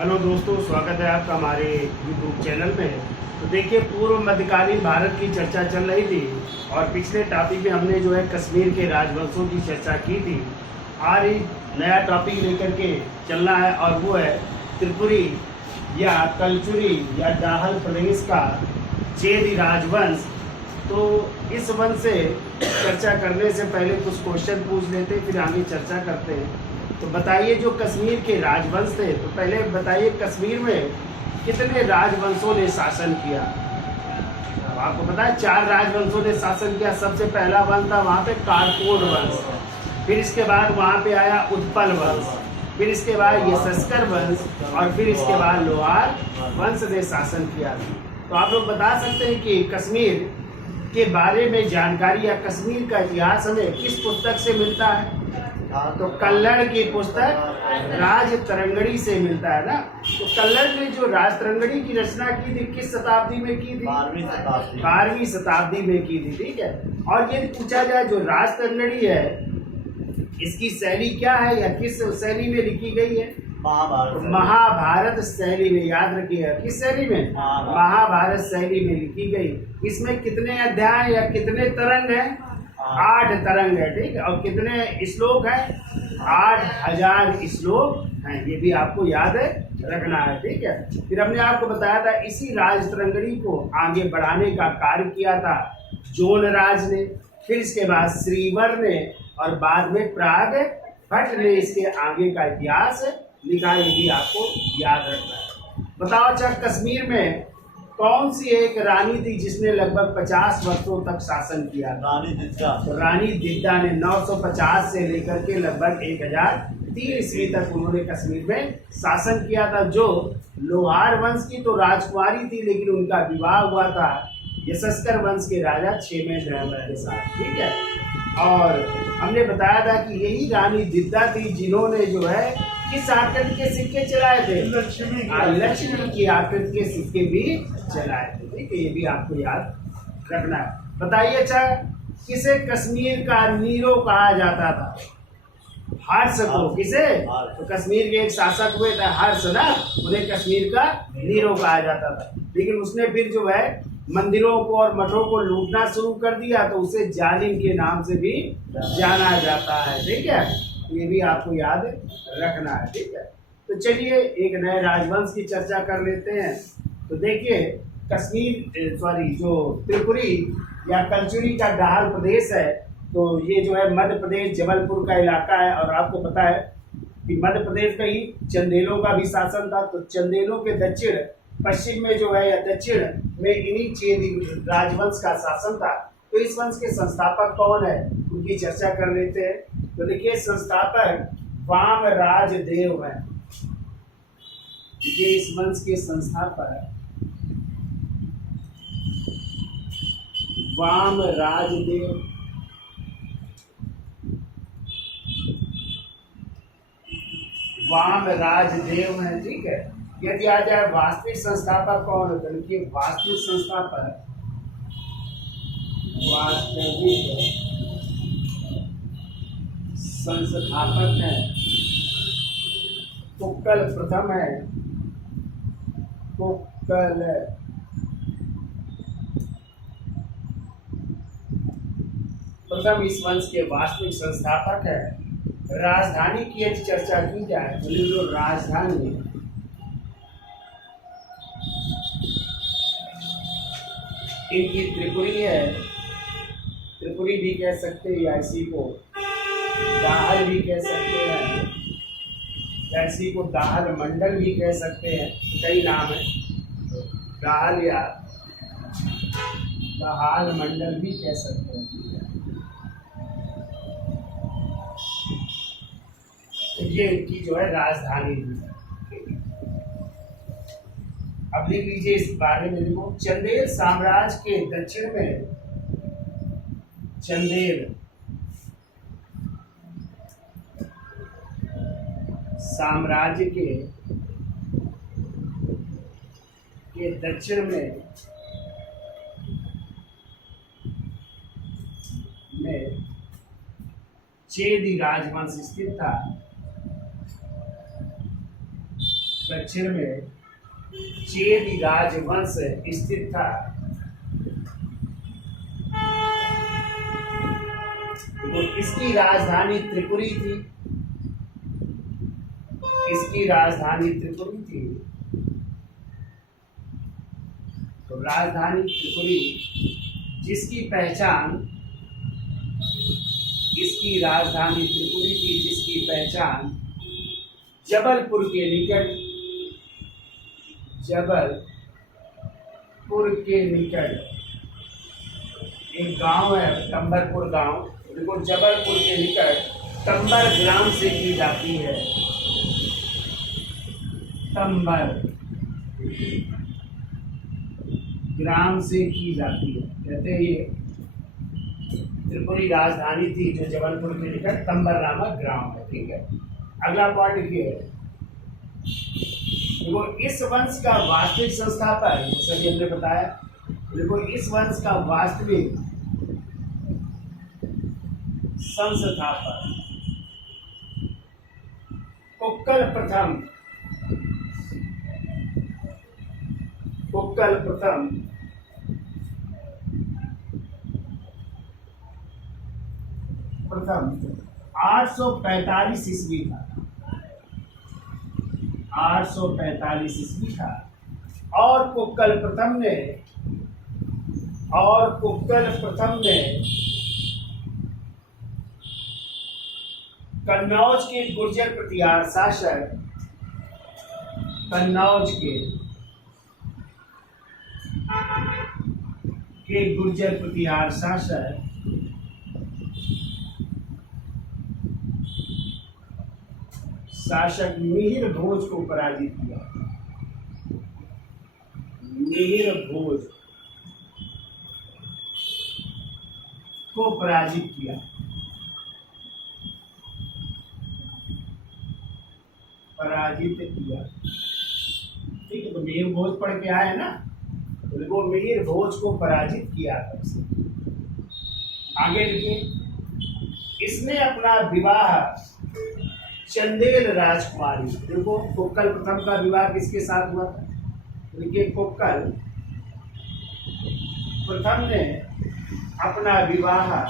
Hello दोस्तों, स्वागत है आपका हमारे यूट्यूब चैनल में। तो देखिए, पूर्व मध्यकालीन भारत की चर्चा चल रही थी और पिछले टॉपिक में हमने जो है कश्मीर के राजवंशों की चर्चा की थी। आज एक नया टॉपिक लेकर के चलना है और वो है त्रिपुरी या कलचुरी या दाहल प्रदेश का चेदी राजवंश। तो इस वंश से चर्चा करने से पहले कुछ क्वेश्चन पूछ लेते, फिर आगे चर्चा करते हैं। तो बताइए, जो कश्मीर के राजवंश थे, तो पहले बताइए कश्मीर में कितने राजवंशों ने शासन किया। तो आपको पता है 4 राजवंशों ने शासन किया। सबसे पहला वंश था वहाँ पे कारकोड वंश, फिर इसके बाद वहाँ पे आया उत्पल वंश, फिर इसके बाद यशस्कर वंश और फिर इसके बाद लोहार वंश ने शासन किया। तो आप लोग बता सकते हैं कि कश्मीर के बारे में जानकारी या कश्मीर का इतिहास हमें किस पुस्तक से मिलता है? तो कल्लड़ की पुस्तक राज तरंगड़ी से मिलता है ना। तो कल्लड़ ने जो राज तरंगड़ी की रचना की थी किस शताब्दी में की थी? 12वीं शताब्दी में की थी। ठीक है। और ये पूछा जाए, जो राज तरंगड़ी है इसकी शैली क्या है या किस शैली में लिखी गई है? महाभारत शैली में। याद रखिए, किस शैली में? महाभारत शैली में लिखी गई। इसमें कितने अध्याय या कितने तरंग हैं? 8 तरंग है। ठीक है। और कितने श्लोक हैं? 8000 श्लोक हैं। ये भी आपको याद रखना है। ठीक है। फिर हमने आपको बताया था इसी राज तरंगड़ी को आगे बढ़ाने का कार्य किया था जोनराज ने, फिर इसके बाद श्रीवर ने और बाद में प्राग भट्ट ने इसके आगे का इतिहास लिखा। ये भी आपको याद रखना है। बताओ, अच्छा, कश्मीर में कौन सी एक रानी थी जिसने लगभग 50 वर्षों तक शासन किया? रानी दिद्दा। तो रानी दिद्दा ने 950 से लेकर के लगभग 1003 ईस्वी तक उन्होंने कश्मीर में शासन किया था। जो लोहार वंश की तो राजकुमारी थी, लेकिन उनका विवाह हुआ था यशस्कर वंश के राजा क्षेमेंद्र के साथ। ठीक है। और हमने बताया था कि यही रानी दिद्दा थी जिन्होंने जो है किस आकृति के सिक्के चलाए थे? लक्ष्मी की आकृति के सिक्के भी चलाए थे। ठीक है। ये भी आपको याद रखना है। बताइए, अच्छा, किसे कश्मीर का नीरो कहा जाता था? हर्ष को। किसे? तो कश्मीर के एक शासक हुए थे हर्ष ना, उन्हें कश्मीर का नीरो कहा जाता था। लेकिन उसने फिर जो है मंदिरों को और मठों को लूटना शुरू कर दिया, तो उसे जालिम के नाम से भी जाना जाता है। ठीक है। ये भी आपको याद रखना है। ठीक है। तो चलिए एक नए राजवंश की चर्चा कर लेते हैं। तो देखिए, जो त्रिपुरी या कलचुरी का दाहल प्रदेश है, तो ये जो है मध्य प्रदेश जबलपुर का इलाका है। और आपको पता है कि मध्य प्रदेश में ही चंदेलों का भी शासन था। तो चंदेलों के दक्षिण पश्चिम में जो है या दक्षिण में इन्हीं चेदी राजवंश का शासन था। तो इस वंश के संस्थापक कौन है, उनकी चर्चा कर लेते हैं। तो देखिए, संस्थापक वामराज देव है। ये इस वंश के संस्थापक वामराज देव है। ठीक है। यदि आ जाए वास्तविक संस्थापक कौन है, तो देखिए वास्तविक संस्थापक संस्थापक है कुक्कल प्रथम है। कुक्कल प्रथम इस वंश के वास्तविक संस्थापक है। राजधानी की यदि चर्चा की जाए तो जो राजधानी इनकी त्रिपुरी है। त्रिपुरी भी कह सकते हैं या इसी को दाहल भी कह सकते हैं या इसी को दाहल मंडल भी कह सकते हैं। कई नाम है, दाहल या दाहल मंडल भी कह सकते हैं। ये इनकी जो है राजधानी है। अब लिख लीजिए इस बारे में, देखो चंदेल साम्राज्य के दक्षिण में चंदेल साम्राज्य के दक्षिण में चेदी राजवंश स्थित था। दक्षिण में चेदी राजवंश स्थित था। तो इसकी राजधानी त्रिपुरी थी। इसकी राजधानी त्रिपुरी थी। तो राजधानी त्रिपुरी जिसकी पहचान, इसकी राजधानी त्रिपुरी थी जिसकी पहचान जबलपुर के निकट, जबलपुर के निकट एक गांव है टंबरपुर गांव, देखो जबलपुर के निकट टंबर ग्राम से की जाती है। टंबर ग्राम से की जाती है। कहते हैं ये त्रिपुरी राजधानी थी जो जबलपुर के निकट टंबर नामक ग्राम है। ठीक है, अगला पॉइंट लिखिए। देखो इस वंश का वास्तविक संस्थापक, जैसा कि हमने बताया, देखो इस वंश का वास्तविक संस्थापक कुक्कल प्रथम, कुक्कल प्रथम प्रथम 845 ईस्वी था। 845 ईस्वी था। और कुक्कल प्रथम ने कन्नौज के गुर्जर प्रतिहार शासक, कन्नौज के गुर्जर प्रतिहार शासक मिहिर भोज को पराजित किया। मिहिर भोज को पराजित किया। पराजित किया। ठीक है, तो मिहिर भोज पढ़ के आए ना, तो वो मिहिर भोज को पराजित किया था। आगे लिखिए। इसने अपना विवाह चंदेल राजकुमारी, देखो कुक्कल प्रथम का विवाह किसके साथ हुआ था? देखिए कुक्कल प्रथम ने अपना विवाह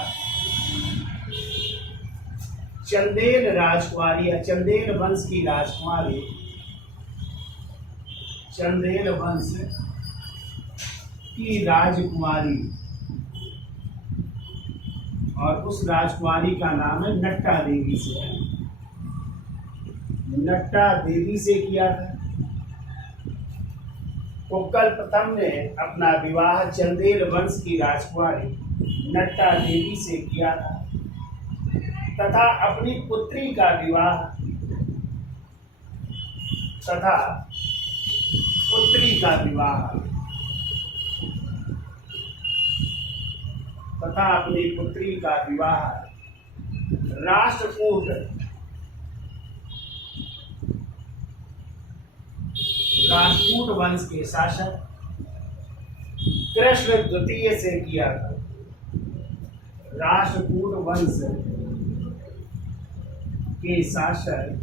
चंदेल राजकुमारी या चंदेल वंश की राजकुमारी, चंदेल वंश की राजकुमारी, और उस राजकुमारी का नाम है नट्टा देवी से है। नट्टा देवी से किया था। कुक्कल प्रथम ने अपना विवाह चंदेल वंश की राजकुमारी नट्टा देवी से किया था तथा अपनी पुत्री का विवाह राष्ट्रकूट वंश के शासक कृष्ण द्वितीय से किया था। राष्ट्रकूट वंश के शासक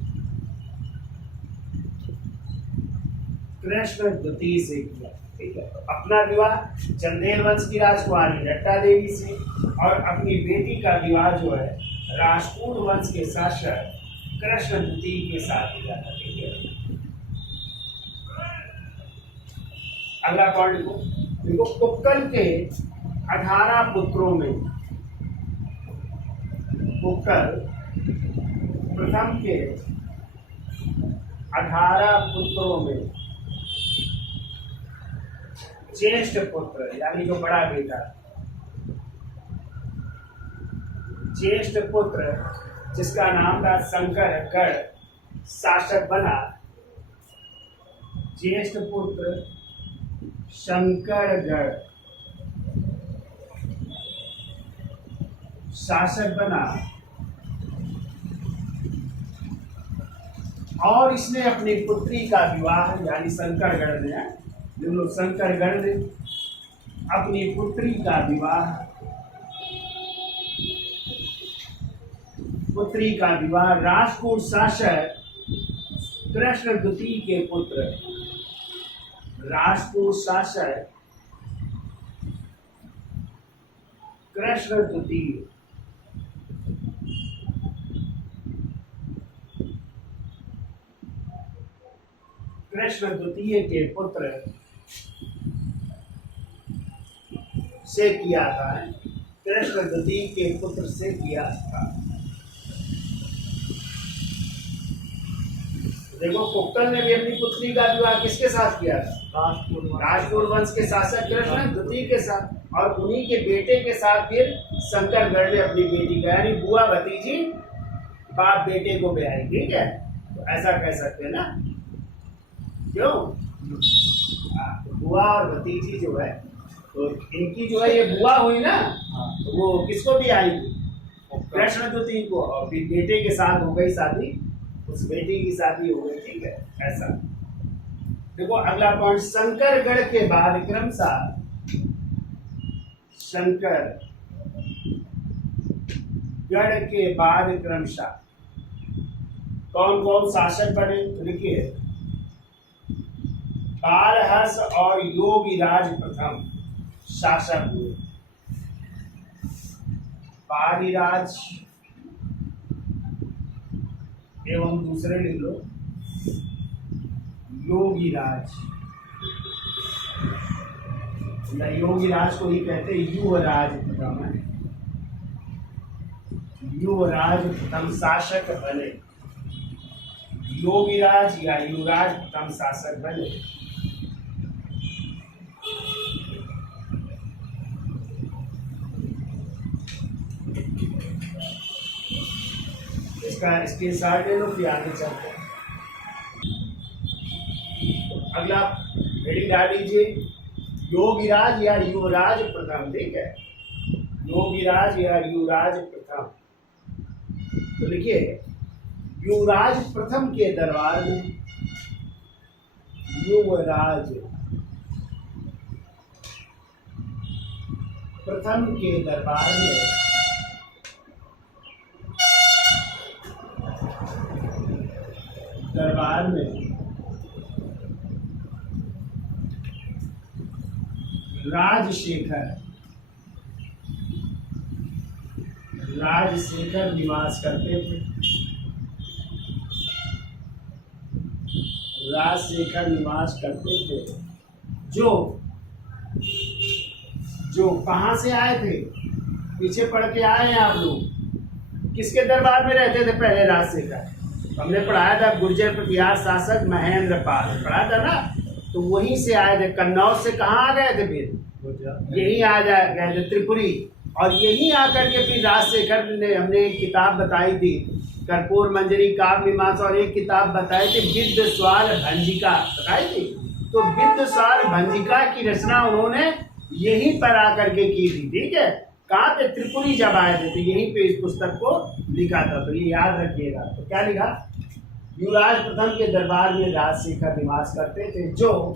कृष्ण द्वितीय से किया। ठीक है, अपना विवाह चंदेल वंश की राजकुमारी नट्टा देवी से और अपनी बेटी का विवाह जो है राष्ट्रकूट वंश के शासक कृष्ण द्वितीय के साथ किया था। ठीक है, अगला पॉइंट को देखो। कुक्कल के 18 पुत्रों में, कुक्कल प्रथम के 18 पुत्रों में ज्येष्ठ पुत्र यानी जो बड़ा बेटा, ज्येष्ठ पुत्र जिसका नाम था शंकरगढ़ शासक बना। ज्येष्ठ पुत्र शंकरगढ़ शासक बना और इसने अपनी पुत्री का विवाह यानी शंकरगढ़ ने अपनी पुत्री का विवाह राष्ट्रकूट शासक कृष्ण द्वितीय के पुत्र राजपूत शासक कृष्ण द्वितीय के पुत्र से किया था। कृष्ण द्वितीय के पुत्र से किया था। देखो, कुक्कल ने भी अपनी पुत्री का विवाह किसके साथ किया था? राजपूत वंश के शासक कृष्ण द्वितीय के साथ, और उन्हीं के बेटे के साथ फिर शंकरगढ़ में अपनी बेटी का, यानी बुआ भतीजी बाप बेटे को ब्याही। ठीक है, तो ऐसा कह सकते हैं ना, क्यों? तो बुआ और भतीजी जो है, तो इनकी जो है ये बुआ हुई ना, तो वो किसको भी आई? कृष्ण द्वितीय को, और फिर बेटे के साथ हो गई शादी, उस बेटी की शादी हो गई। ठीक है, ऐसा। देखो अगला पॉइंट, शंकरगढ़ के बाद क्रमशः शंकरगढ़ के बाद क्रमशः कौन कौन शासक बने? तो लिखिए, बालहर्ष और योगीराज प्रथम शासक हुए। बालीराज एवं दूसरे लिख लो योगीराज, या योगीराज को ही कहते हैं युवराज प्रथम है। युवराज प्रथम शासक बने, योगीराज या युवराज प्रथम शासक बने। इसका स्क्रीनशॉट ले लो, फिर आगे चलते हैं। अगला हेडिंग डाल लीजिए, योगीराज या युवराज प्रथम। ठीक है, योगीराज या युवराज प्रथम। तो लिखिए, युवराज प्रथम के दरबार में, युवराज प्रथम के दरबार में राजशेखर निवास करते थे। राजशेखर निवास करते थे, जो कहाँ से आए थे? पीछे पढ़ के आए हैं आप लोग। किसके दरबार में रहते थे पहले राजशेखर? हमने पढ़ाया था, गुर्जर प्रतिहार शासक महेंद्र पाल, पढ़ा था ना। तो वहीं से आए थे। कन्नौज से कहाँ आ गए थे? फिर यही आ गए थे त्रिपुरी, और यही आकर के फिर राजशेखर ने, हमने एक किताब बताई थी कर्पूर मंजरी काव्य मीमांसा, और एक किताब बताई थी विद्वस्वाल भंजिका, बताई थी। तो विद्वस्वाल भंजिका की रचना उन्होंने यहीं पर आकर के की थी। ठीक है, कहाँ पे? त्रिपुरी जब आए थे, तो यहीं पे इस पुस्तक को लिखा था। तो ये याद रखिएगा। तो क्या लिखा? युवराज प्रथम के दरबार में राजशेखर निवास करते थे, जो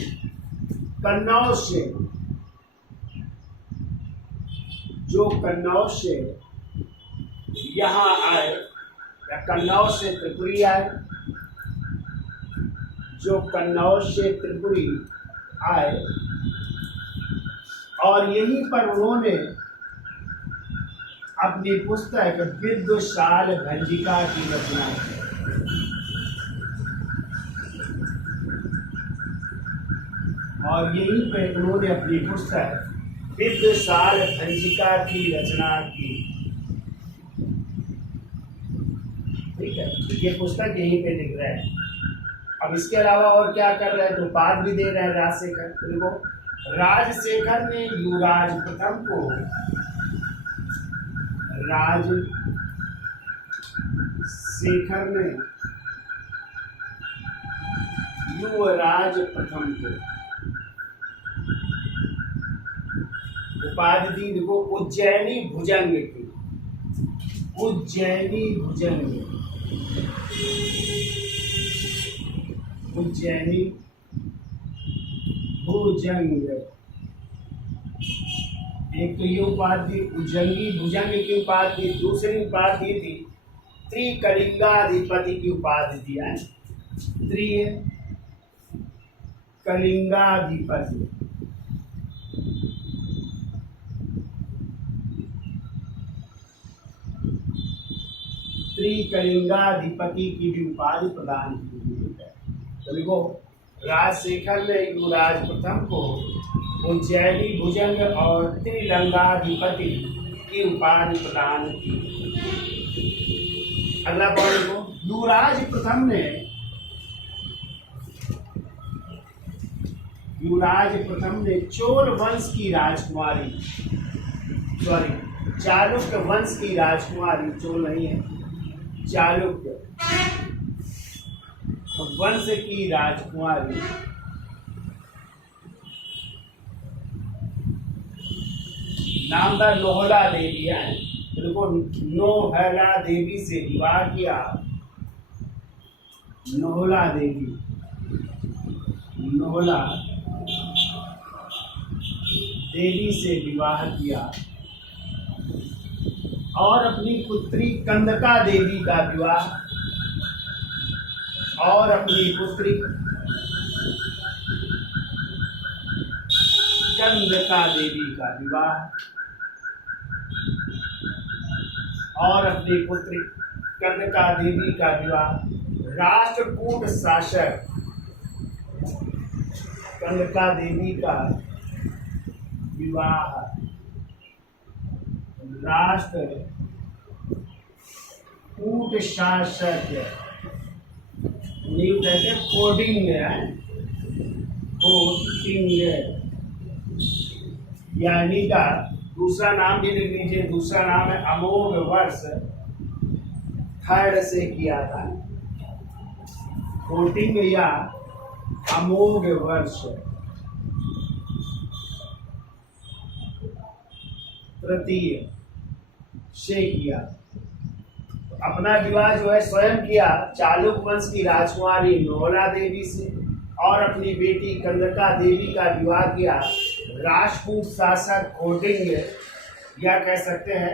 कन्नौज से यहाँ आए, या कन्नौज से त्रिपुरी आए, जो कन्नौज से त्रिपुरी आए, और यहीं पर उन्होंने अपनी पुस्तक विद्वशाल भंजिका की रचना की। और यहीं पे उन्होंने अपनी पुस्तक विद्वशाल भंजिका की रचना की। ठीक है, ये पुस्तक यहीं पे लिख रहे हैं। अब इसके अलावा और क्या कर रहे हैं? तो पाठ भी दे रहे हैं राजशेखर। देखो, राजशेखर ने युवराज प्रथम को युवराज प्रथम को उपाधि दी। देखो, उज्जैनी भुजंग की, उज्जैनी भुजंग, उज्जैनी भुजंग। एक तो ये उपाधि उज्जैनी भुजंग की उपाधि, दूसरी उपाधि थी त्रिकलिंगाधिपति की उपाधि दी है। त्रिय कलिंगाधिपति, त्रिकलिंगाधिपति की भी उपाधि प्रदान की गई है। तो देखो, राजशेखर ने युवराज प्रथम को उज्जैनी भुजंग और त्रिरंगाधिपति की उपाधि प्रदान की। अगला पॉइंट को, युवराज प्रथम ने चोल वंश की राजकुमारी, चालुक्य वंश की राजकुमारी, चोल नहीं है, चालुक्य वंश की राजकुमारी नामदार नोहला देवी है। देखो, नोहला देवी से विवाह किया, नोहला देवी, नोहला देवी से विवाह किया और अपनी पुत्री कंदका देवी का विवाह, और अपनी पुत्री कंदका देवी का विवाह, और अपनी पुत्री कंदका देवी का विवाह राष्ट्रकूट शासक कंदका देवी का विवाह राष्ट्रकूट शासक, न्यू कहते कोडिंग है, कोडिंग यानी का दूसरा नाम भी लिख लीजिए, दूसरा नाम है अमोघ वर्ष, थर्ड से किया था, कोटिंग या अमोघ वर्ष तृतीय से किया। अपना विवाह जो है स्वयं किया चालुक वंश की राजकुमारी नोहला देवी से, और अपनी बेटी कंदका देवी का विवाह किया राजपूत शासक कोटिंग, या कह सकते हैं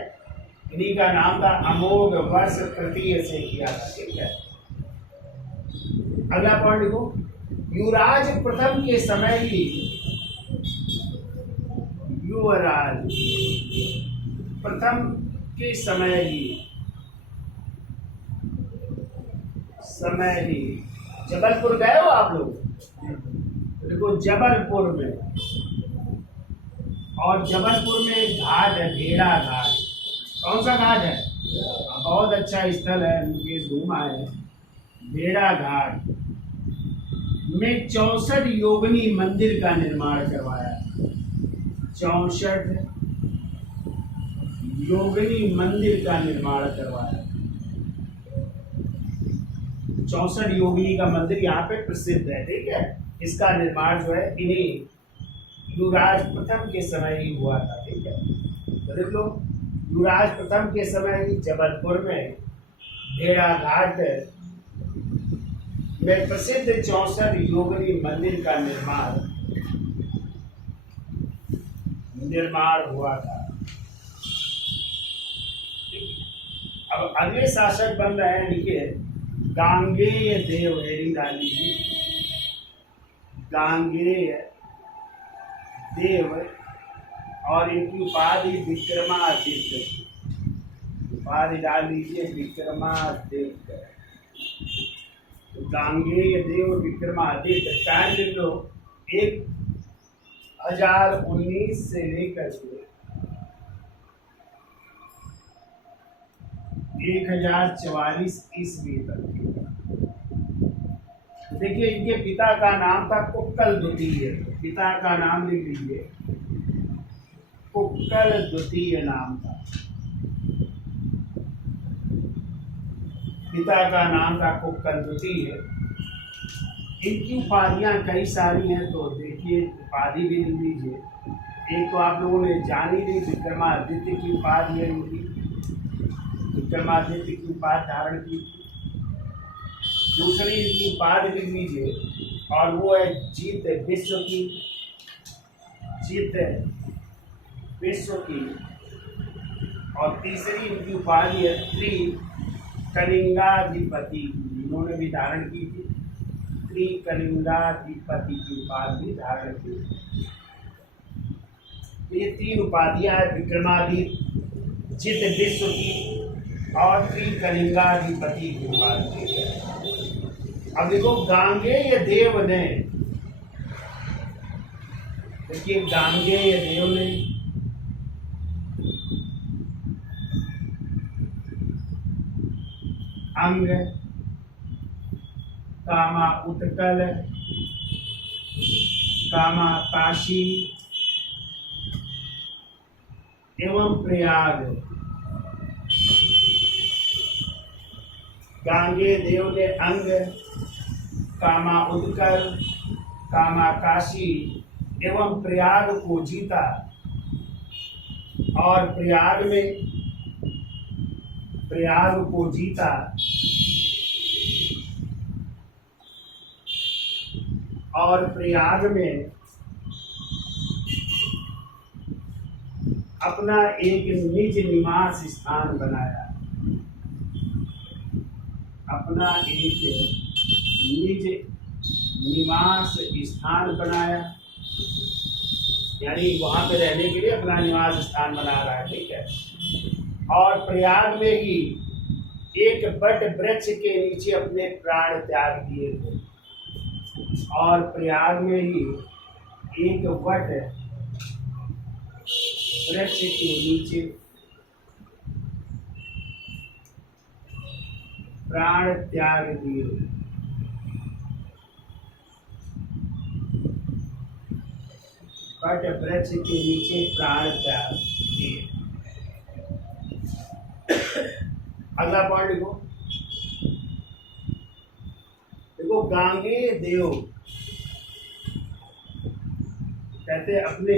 इन्हीं का नाम था अमोघ वर्ष तृतीय से किया था। ठीक है, अगला पॉइंट लिखो, युवराज प्रथम के समय ही, युवराज प्रथम के समय ही जबलपुर गए हो आप लोग? देखो, जबलपुर में, और जबलपुर में एक घाट है, भेड़ा घाट। कौन सा घाट है? बहुत अच्छा स्थल है, मुकेश घूमा है। भेड़ा घाट में 64 योगिनी मंदिर का निर्माण करवाया, 64 योगिनी मंदिर का निर्माण करवाया। 64 योगिनी का मंदिर यहाँ पे प्रसिद्ध है। ठीक है, इसका निर्माण जो है इन्हीं युवराज प्रथम के समय ही हुआ था। ठीक है, तो देख लो, युवराज प्रथम के समय ही जबलपुर में भेड़ा घाट में प्रसिद्ध 64 योगिनी मंदिर का निर्माण हुआ था। अब अगले शासक बन रहे हैं, लिखिए गांगेय देव, हेडिंग डाल लीजिए, गांगेय देव, और इनकी उपाधि विक्रमादित्य, उपाधि डाल लीजिए विक्रमादित्य। तो गांगेय देव विक्रमादित्य, टाइम लिख लो 1019 से लेकर के 1044 ईस्वी तक। देखिए, इनके पिता का नाम था कुक्कल द्वितीय, पिता का नाम लिख लीजिए, कुक्कल द्वितीय नाम था, पिता का नाम था कुक्कल द्वितीय। इनकी उपाधियां कई सारी हैं, तो देखिए उपाधि भी लिख लीजिए। एक तो आप लोगों ने जानी ली, विक्रमादित्य की उपाधि है इनकी, विक्रमादित्य की उपाधि धारण की। दूसरी इनकी उपाधि लिख लीजिए, और वो है जीत विश्व की, जीत विश्व की। और तीसरी इनकी उपाधि है त्रिकलिंगाधिपति, इन्होंने भी धारण की थी। त्रिकलिंगाधिपति की उपाधि धारण की। ये तीन उपाधियां है, विक्रमादित्य, जित विश्व की और त्रिकलिंगाधिपति की उपाधि है। अब देखो गांगेय देव ने, देखिए गांगेय देव ने अंग, कामा उत्कल, कामा काशी एवं प्रयाग। गांगेय देव ने अंग, कामा उत्कल, कामा काशी एवं प्रयाग को जीता और प्रयाग को जीता और प्रयाग में अपना एक निज निवास स्थान बनाया, अपना एक निज निवास स्थान बनाया, यानी वहां पे रहने के लिए अपना निवास स्थान बना रहा है, ठीक है। और प्रयाग में ही एक बट वृक्ष के नीचे अपने प्राण त्याग दिए थे, और प्रयाग में ही एक वट वृक्ष के नीचे प्राण त्याग दिए। वट वृक्ष के नीचे प्राण त्याग दिए। अगला पॉइंट लिखो, देखो गांगेय देव कहते अपने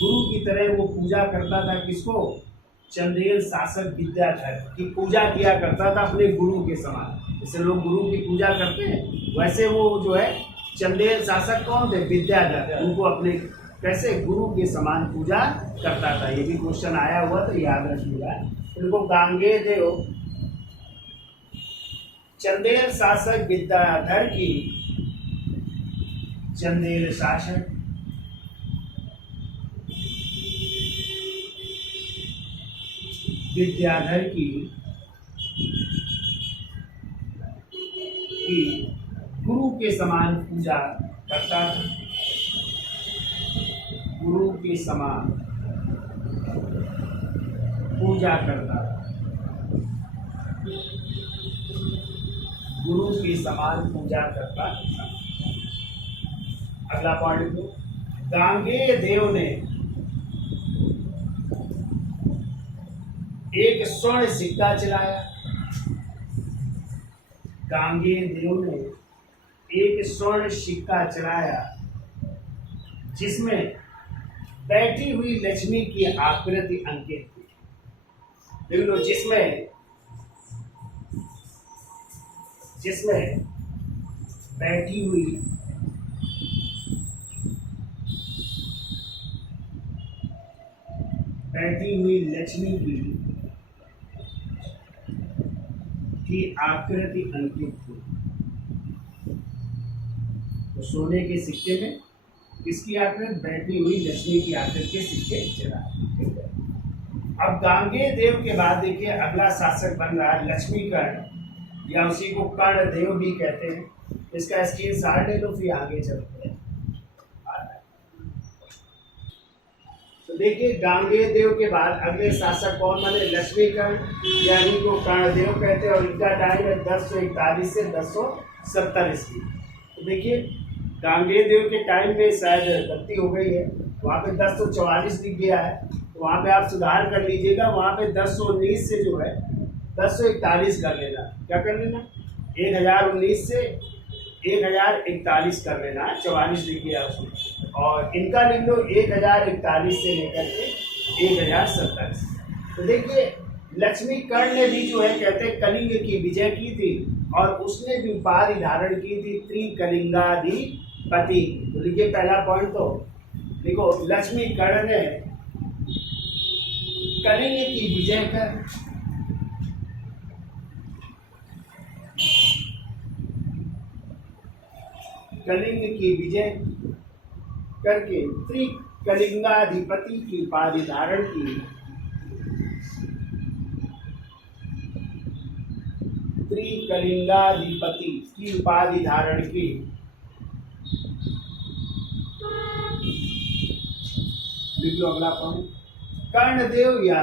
गुरु की तरह वो पूजा करता था, किसको? चंदेल शासक विद्याधर की पूजा किया करता था अपने गुरु के समान। जैसे लोग गुरु की पूजा करते हैं, वैसे वो जो है चंदेल शासक कौन थे? विद्याधर, उनको अपने कैसे गुरु के समान पूजा करता था। ये भी क्वेश्चन आया हुआ तो याद रखिएगा। उनको गांगेय देव चंदेल शासक विद्याधर की, चंदेल शासक विद्याधर की गुरु के समान पूजा करता था, गुरु के समान पूजा करता था, गुरु के समान पूजा करता था। अगला पॉइंट को, गांगेय देव ने एक स्वर्ण सिक्का चलाया। गांगेय देव ने एक स्वर्ण सिक्का चलाया जिसमें बैठी हुई लक्ष्मी की आकृति अंकित थी। देख लो, जिसमें बैठी हुई लक्ष्मी की आकृति अंकित थी। तो सोने के सिक्के में किसकी आकृति? बैठी हुई लक्ष्मी की आकृति के सिक्के चला। अब गांगेय देव के बाद देखिए अगला शासक बन रहा है लक्ष्मीकर्ण, या उसी को कर्ण देव भी कहते हैं। इसका स्क्रीनशॉट ले लो, फिर आगे चलते हैं। तो देखिए गांगेय देव के बाद अगले शासक कौन बने? लक्ष्मीकर्ण, यानी को कर्णदेव कहते हैं, और इनका टाइम है 1041 से 1070 ईस्वी। तो देखिए गांगेय देव के टाइम में शायद गलती हो गई है, वहाँ पे 1044 लिख गया है, तो वहाँ पे आप सुधार कर लीजिएगा। वहाँ पे 1019 से जो है 1041 कर लेना। क्या कर लेना? 1019 से 1041 कर लेना है, 44 लिख गया उसमें। और इनका लिख लो 1041 से लेकर के 1027। तो देखिए लक्ष्मीकर्ण ने भी जो है कहते हैं कलिंग की विजय की थी, और उसने भी उपाधि धारण की थी त्रिकलिंगाधिपति। तो देखिए पहला पॉइंट तो देखो, लक्ष्मीकर्ण ने कलिंग की विजय कर कलिंग की विजय करके त्रिकलिंगाधिपति की उपाधि धारण की। त्रिकलिंगाधिपति की उपाधि धारण की। देखिए अगला पॉइंट, कर्णदेव या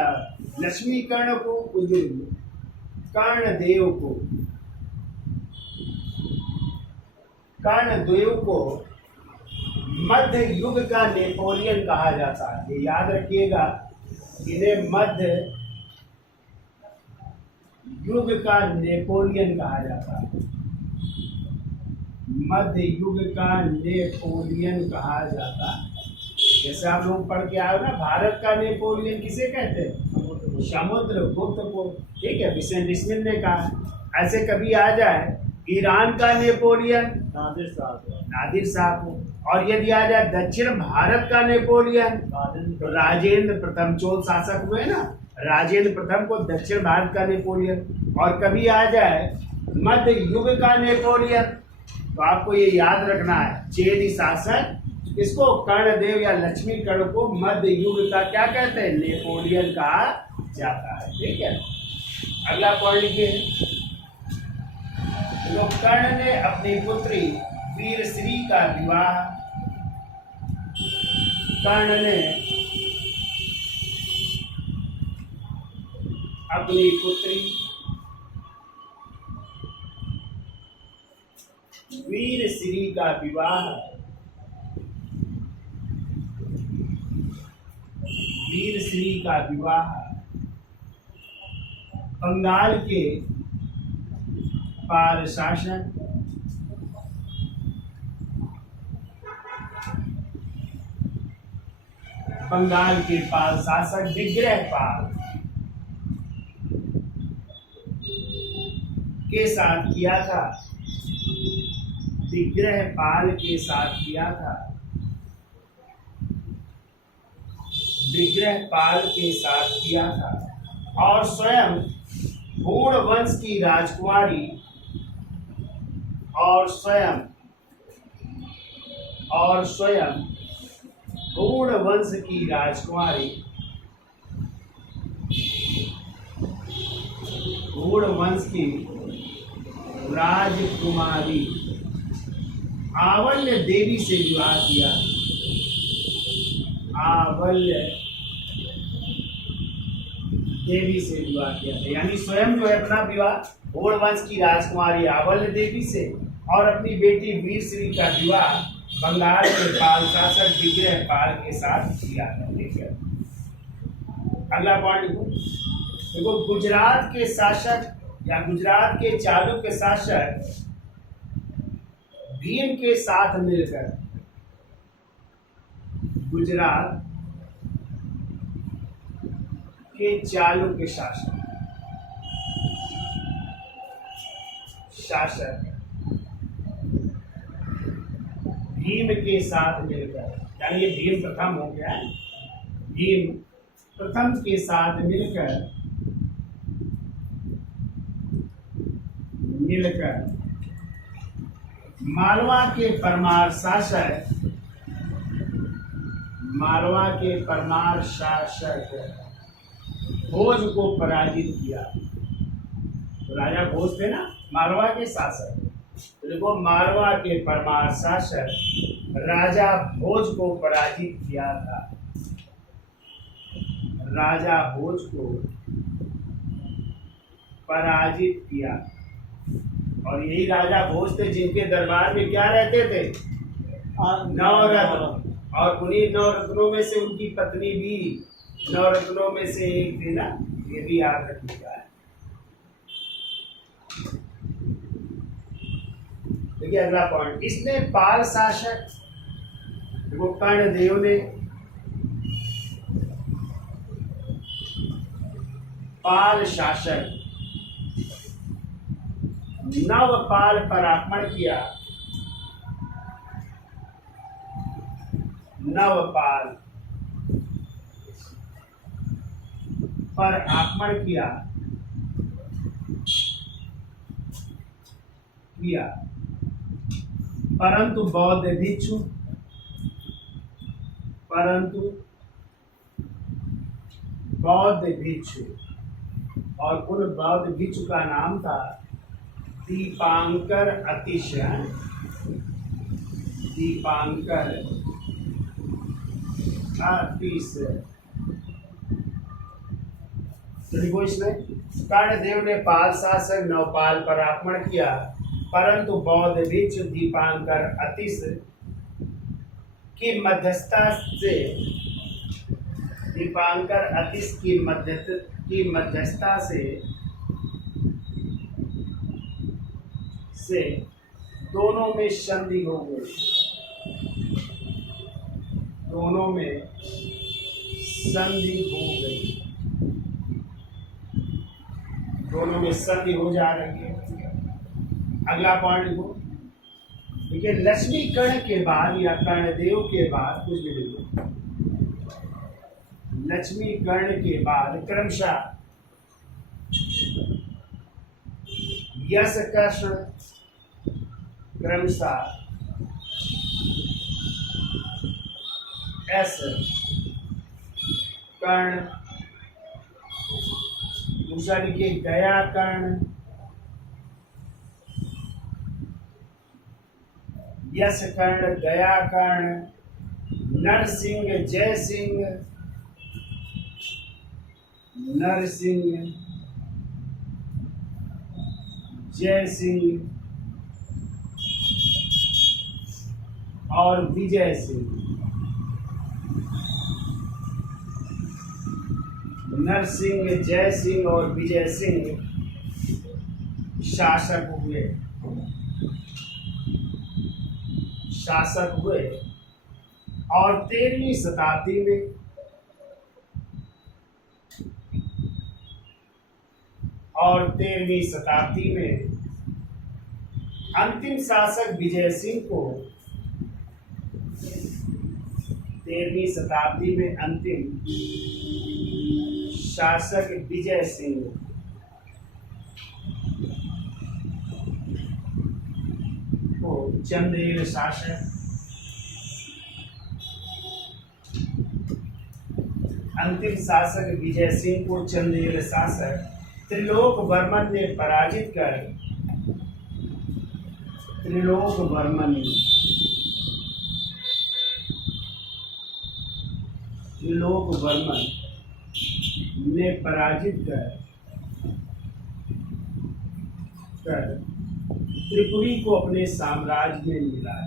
लक्ष्मी कर्ण को उद्योग, कर्णदेव को मध्य युग का नेपोलियन कहा जाता है। ये याद रखिएगा, इन्हें मध्य युग का नेपोलियन कहा जाता है। मध्य युग का नेपोलियन कहा जाता है। जैसे आप लोग पढ़ के आए ना, भारत का नेपोलियन किसे कहते हैं? समुद्रगुप्त को। ठीक है, विसेंट ने कहा। ऐसे कभी आ जाए ईरान का नेपोलियन नादिर शाह को, और यदि आ जाए दक्षिण भारत का नेपोलियन तो राजेंद्र प्रथम, चोल शासक हुए ना, राजेंद्र प्रथम को दक्षिण भारत का नेपोलियन। और कभी आ जाए मध्य युग का नेपोलियन तो आपको ये याद रखना है, चेदी शासक, इसको कर्णदेव या लक्ष्मी कर्ण को मध्य युग का क्या कहते हैं? नेपोलियन कहा जाता है। ठीक है, अगला पॉइंट लिखिए। तो कर्ण ने अपनी पुत्री वीरश्री का विवाह, कर्ण ने अपनी पुत्री वीरश्री का विवाह, वीरश्री का विवाह बंगाल के पाल शासक विग्रह पाल के साथ किया था। विग्रह पाल के साथ किया था। विग्रह पाल के साथ किया था। और स्वयं गूढ़ वंश की राजकुमारी, और स्वयं गूढ़ वंश की राजकुमारी, गूढ़ वंश की राजकुमारी आवल्य देवी से विवाह किया। आवल्य देवी से विवाह किया था, यानी स्वयं जो है अपना विवाह गूढ़ वंश की राजकुमारी आवल्य देवी से और अपनी बेटी वीरश्री का विवाह बंगाल के पाल शासक विग्रह पाल के साथ किया था। ठीक है, अगला पॉइंट देखो। गुजरात के शासक या गुजरात के चालुक्य शासक भीम के साथ मिलकर, गुजरात के चालुक्य शासक भीम के साथ मिलकर, यानी ये भीम प्रथम हो गया है, भीम प्रथम के साथ मिलकर मालवा के परमार शासक भोज को पराजित किया। तो राजा भोज थे ना, मालवा के शासक। तो देखो, मालवा के परमार शासक राजा भोज को पराजित किया था। राजा भोज को पराजित किया। और यही राजा भोज थे जिनके दरबार में क्या रहते थे? नवरत्न। और उन्हीं नवरत्नों में से उनकी पत्नी भी नवरत्नों में से एक थी ना, ये भी याद रखिएगा। देखिए अगला पॉइंट, इसने पाल शासक, देखो कर्णदेव ने पाल शासक नवपाल पर आक्रमण किया। नवपाल पर आक्रमण किया। परंतु बौद्ध भिक्षु और उन बौद्ध भिक्षु का नाम था दीपांकर अतिश। देखो इसमें कर्णदेव ने पाल शासक नवपाल पर आक्रमण किया, परंतु बौद्ध भिक्षु दीपांकर अतिश की मध्यस्थता से दोनों में संधि हो गई। दोनों में संधि हो जा रही है। अगला पॉइंट को देखिए, लक्ष्मी कर्ण के बाद या कर्णदेव के बाद कुछ भी देखो, लक्ष्मी कर्ण के बाद क्रमशः यश कृष्ण, क्रमशः एस कर्ण, दूसरा लिखिए गया कर्ण, यश कर्ण, गया कर्ण, नरसिंह, जय सिंह, और विजय सिंह। नरसिंह, जय सिंह और विजय सिंह शासक हुए और 13वीं शताब्दी में अंतिम शासक विजय सिंह को 13वीं शताब्दी में अंतिम शासक विजय सिंह को चंदेल शासक, अंतिम शासक विजय सिंह को चंदेल शासक त्रिलोक वर्मन ने पराजित कर त्रिपुरी को अपने साम्राज्य में मिला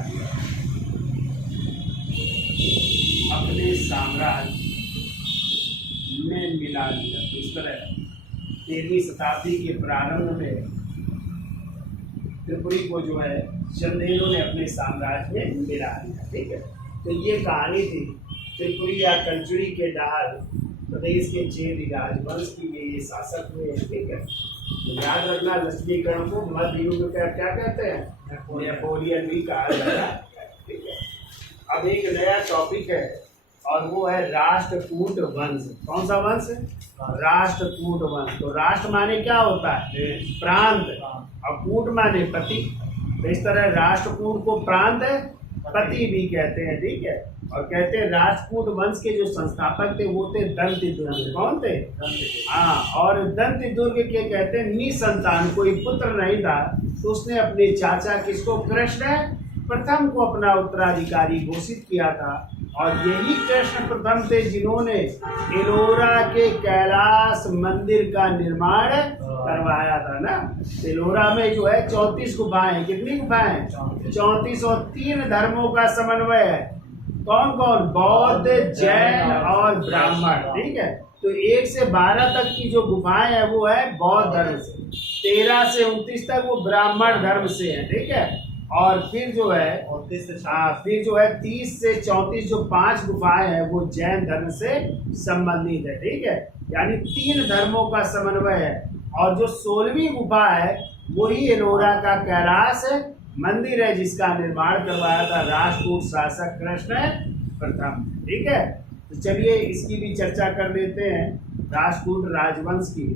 दिया। तो इस तरह 13वीं शताब्दी के प्रारंभ में त्रिपुरी को जो है चंदेलों ने अपने साम्राज्य में मिला दिया। ठीक है, तो ये कहानी थी त्रिपुरी या कंचुरी के डाल प्रदेश के चेद राजवंश की ये शासक हुए। ठीक है, तो याद रखना लक्ष्मीकरण को मध्य युग का क्या कहते हैं, नेपोलियन भी कहा जाता है। ठीक है, अब एक नया टॉपिक है और वो है राष्ट्रकूट वंश। कौन सा वंश? राष्ट्रकूट वंश। तो राष्ट्र माने क्या होता है? प्रांत, और कूट माने पति। तो इस तरह राष्ट्रकूट को प्रांत पति भी कहते हैं। ठीक है, और कहते हैं राष्ट्रकूट वंश के जो संस्थापक थे वो थे दंतिदुर्ग। कौन थे? हाँ, और दंतिदुर्ग के कहते हैं निसंतान, कोई पुत्र नहीं था, तो उसने अपने चाचा किसको, कृष्ण प्रथम को अपना उत्तराधिकारी घोषित किया था। और यही कृष्ण प्रथम थे जिन्होंने एलोरा के कैलाश मंदिर का निर्माण करवाया था ना। एलोरा में जो है 34 गुफाएं, कितनी गुफाएं? 34, और 3 धर्मों का समन्वय है। कौन कौन? बौद्ध, जैन और ब्राह्मण। ठीक है, तो 1 से 12 तक की जो गुफाएं है वो है बौद्ध धर्म से, 13 से 29 तक वो ब्राह्मण धर्म से है। ठीक है, और फिर जो है 30 से 34 जो 5 गुफाएं हैं वो जैन धर्म से संबंधित है। ठीक है, यानी 3 धर्मों का समन्वय है। और जो 16वीं गुफा है वही एलोरा का कैलाश मंदिर है, जिसका निर्माण करवाया था राष्ट्रकूट शासक कृष्ण प्रथम। ठीक है, तो चलिए इसकी भी चर्चा कर लेते हैं। राजपूत राजवंश की